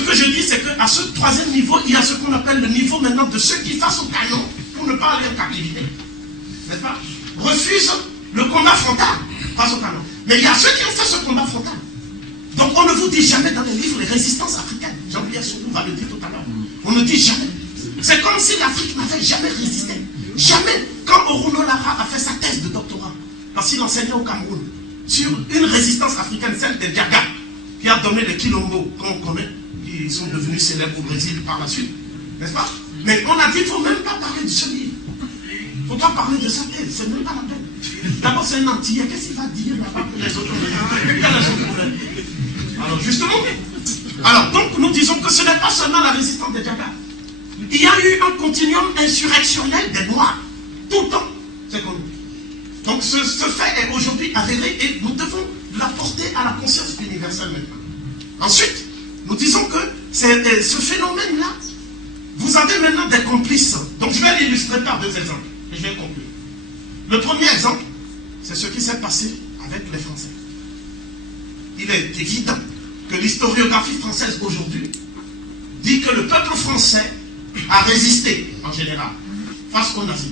que je dis, c'est qu'à ce troisième niveau, il y a ce qu'on appelle le niveau maintenant de ceux qui face au canon pour ne pas aller en captivité. N'est-ce pas? Refusent le combat frontal face au canon. Mais il y a ceux qui ont fait ce combat frontal. Donc on ne vous dit jamais dans les livres les résistances africaines. Jean-Pierre Soulou va le dire tout à l'heure. On ne dit jamais. C'est comme si l'Afrique n'avait jamais résisté. Jamais. Quand Oruno Lara a fait sa thèse de doctorat, parce qu'il enseignait au Cameroun, sur une résistance africaine, celle des Diaga, qui a donné les Quilombo, qu'on connaît, qui sont devenus célèbres au Brésil par la suite. N'est-ce pas? Mais on a dit qu'il ne faut même pas parler de ce livre. Il ne faut pas parler de sa thèse, c'est même pas la peine. D'abord, c'est un antillais. Qu'est-ce qu'il va dire là-bas pour les autres? Quel est son problème? Alors, justement, alors, donc, nous disons que ce n'est pas seulement la résistance des Diaga. Il y a eu un continuum insurrectionnel des Noirs, tout le temps. C'est connu. Donc, ce fait est aujourd'hui avéré et nous devons l'apporter à la conscience universelle maintenant. Ensuite, nous disons que ce phénomène-là, vous avez maintenant des complices. Donc, je vais l'illustrer par deux exemples. Et je vais conclure. Le premier exemple, c'est ce qui s'est passé avec les Français. Il est évident que l'historiographie française aujourd'hui dit que le peuple français a résisté, en général, face aux nazis.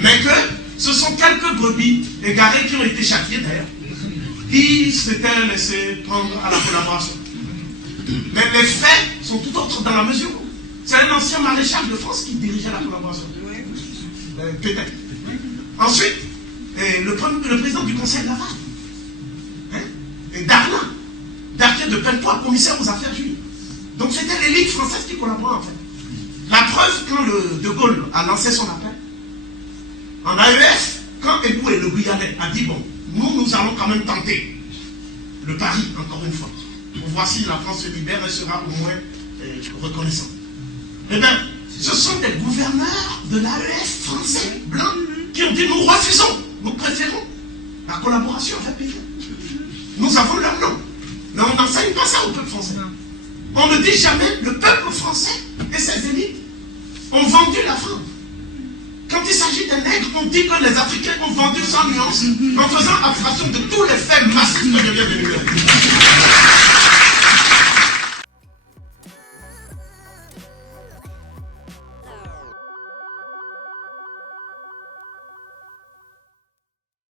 Mais que ce sont quelques brebis égarés qui ont été châtiés d'ailleurs, qui s'étaient laissés prendre à la collaboration. Mais les faits sont tout autres dans la mesure où c'est un ancien maréchal de France qui dirigeait la collaboration. Peut-être. Ensuite, le président du Conseil de Laval, et Darlan, Dartier de Pellepoix, commissaire aux affaires juives. Donc c'était l'élite française qui collaborait en fait. La preuve, quand De Gaulle a lancé son appel, en AEF, quand Eboué, le Guyanais, a dit, bon, nous allons quand même tenter le pari, encore une fois, pour voir si la France se libère et sera au moins reconnaissante. Eh bien, ce sont des gouverneurs de l'AEF français, blancs, qui ont dit, nous refusons, nous préférons la collaboration avec les gens. Nous avons leur nom. Mais on n'enseigne pas ça au peuple français. On ne dit jamais le peuple français et ses élites ont vendu la France. Quand il s'agit des nègres, on dit que les Africains ont vendu sans nuance en faisant abstraction de tous les faits massifs que je viens de lui dire.